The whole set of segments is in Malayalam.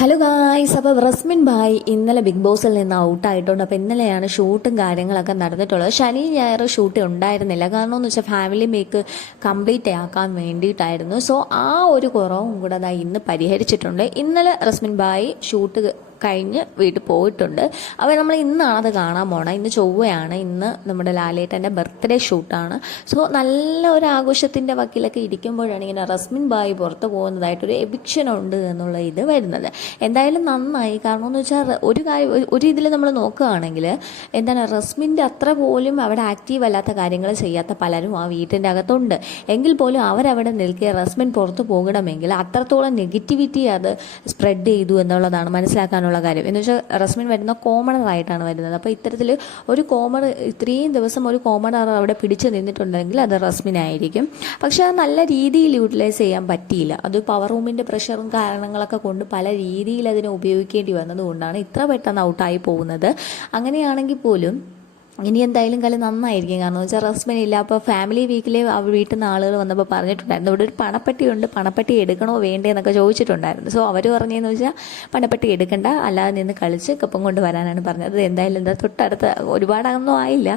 ഹലോ ഗായ്സ് അപ്പോൾ റസ്മിൻ ഭായ് ഇന്നലെ ബിഗ് ബോസിൽ നിന്ന് ഔട്ടായിട്ടുണ്ട് അപ്പോൾ ഇന്നലെയാണ് ഷൂട്ടും കാര്യങ്ങളൊക്കെ നടന്നിട്ടുള്ളത്. ശനി ഞായർ ഷൂട്ട് ഉണ്ടായിരുന്നില്ല. കാരണം എന്ന് വെച്ചാൽ ഫാമിലി മേക്ക് കംപ്ലീറ്റ് ആക്കാൻ വേണ്ടിയിട്ടായിരുന്നു. സോ ആ ഒരു കുറവും കൂടെ ഇന്ന് പരിഹരിച്ചിട്ടുണ്ട്. ഇന്നലെ റസ്മിൻ ഭായ് ഷൂട്ട് കഴിഞ്ഞ് വീട്ടിൽ പോയിട്ടുണ്ട്. അപ്പോൾ നമ്മൾ ഇന്നാണ് അത് കാണാൻ പോണത് ഇന്ന് ചൊവ്വയാണ്. ഇന്ന് നമ്മുടെ ലാലേട്ടന്റെ ബർത്ത്ഡേ ഷൂട്ടാണ്. സോ നല്ല ഒരു ആഘോഷത്തിന്റെ വക്കിലൊക്കെ ഇരിക്കുമ്പോഴാണ് ഇങ്ങനെ റസ്മിൻ ബായി പുറത്ത് പോകുന്നതായിട്ടൊരു എവിക്ഷൻ ഉണ്ട് എന്നുള്ള ഇത് വരുന്നത്. എന്തായാലും നന്നായി. കാരണം എന്ന് വെച്ചാൽ ഒരു കാര്യം ഒരു- ഇതിൽ നമ്മൾ നോക്കുകയാണെങ്കിൽ എന്താണ് റസ്മിന്റെ അത്ര പോലും അവിടെ ആക്റ്റീവ് അല്ലാത്ത കാര്യങ്ങൾ ചെയ്യാത്ത പലരും ആ വീട്ടിന്റെ അകത്തുണ്ട്. എങ്കിൽ പോലും അവരവിടെ നിൽക്കുക റസ്മിൻ പുറത്ത് പോകണമെങ്കിൽ അത്രത്തോളം നെഗറ്റിവിറ്റി അത് സ്പ്രെഡ് ചെയ്തു എന്നുള്ളതാണ് മനസ്സിലാക്കാനുള്ള കാര്യം. എന്ന് വെച്ചാൽ റസ്മിൻ വരുന്ന കോമണറായിട്ടാണ് വരുന്നത്. അപ്പോൾ ഇത്തരത്തിൽ ഒരു കോമർ ഇത്രയും ദിവസം ഒരു കോമണർ അവിടെ പിടിച്ചു നിന്നിട്ടുണ്ടെങ്കിൽ അത് റസ്മിൻ ആയിരിക്കും. പക്ഷെ അത് നല്ല രീതിയിൽ യൂട്ടിലൈസ് ചെയ്യാൻ പറ്റിയില്ല. അത് പവർ റൂമിന്റെ പ്രഷറും കാരണങ്ങളൊക്കെ കൊണ്ട് പല രീതിയിൽ അതിനെ ഉപയോഗിക്കേണ്ടി വന്നതുകൊണ്ടാണ് ഇത്ര പെട്ടെന്ന് ഔട്ടായി പോകുന്നത്. അങ്ങനെയാണെങ്കിൽ പോലും ഇനി എന്തായാലും കളി നന്നായിരിക്കും. കാരണം എന്ന് വെച്ചാൽ റസ്മിൻ ഇല്ല. അപ്പോൾ ഫാമിലി വീക്കിലെ വീട്ടിൽ നിന്ന് ആളുകൾ വന്നപ്പോൾ പറഞ്ഞിട്ടുണ്ടായിരുന്നു. ഇവിടെ ഒരു പണപ്പെട്ടി ഉണ്ട്. പണപ്പെട്ടി എടുക്കണോ വേണ്ടേ എന്നൊക്കെ ചോദിച്ചിട്ടുണ്ടായിരുന്നു. സോ അവർ പറഞ്ഞതെന്ന് വെച്ചാൽ പണപ്പെട്ടി എടുക്കണ്ട. അല്ലാതെ നിന്ന് കളിച്ച് കപ്പം കൊണ്ട് വരാനാണ് പറഞ്ഞത്. എന്തായാലും എന്താ തൊട്ടടുത്ത ഒരുപാടൊന്നും ആയില്ല.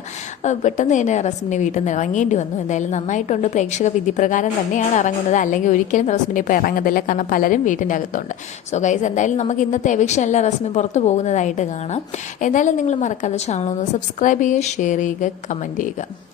പെട്ടെന്ന് തന്നെ റസ്മിനെ വീട്ടിൽ നിന്ന് ഇറങ്ങേണ്ടി വന്നു. എന്തായാലും നന്നായിട്ടുണ്ട്. പ്രേക്ഷക വിധി പ്രകാരം തന്നെയാണ് ഇറങ്ങുന്നത്. അല്ലെങ്കിൽ ഒരിക്കലും റസ്മിന് ഇപ്പോൾ ഇറങ്ങത്തില്ല. കാരണം പലരും വീട്ടിന്റെ അകത്തുണ്ട് സോ ഗൈസ് എന്തായാലും നമുക്ക് ഇന്നത്തെ എവിക്ഷനിൽ റസ്മി പുറത്തു പോകുന്നതായിട്ട് കാണാം. എന്തായാലും നിങ്ങൾ മറക്കാതെ ചാനൽ ഒന്ന് സബ്സ്ക്രൈബ് ചെയ്യുക ഷെയർ ചെയ്യുക കമന്റ് ചെയ്യുക.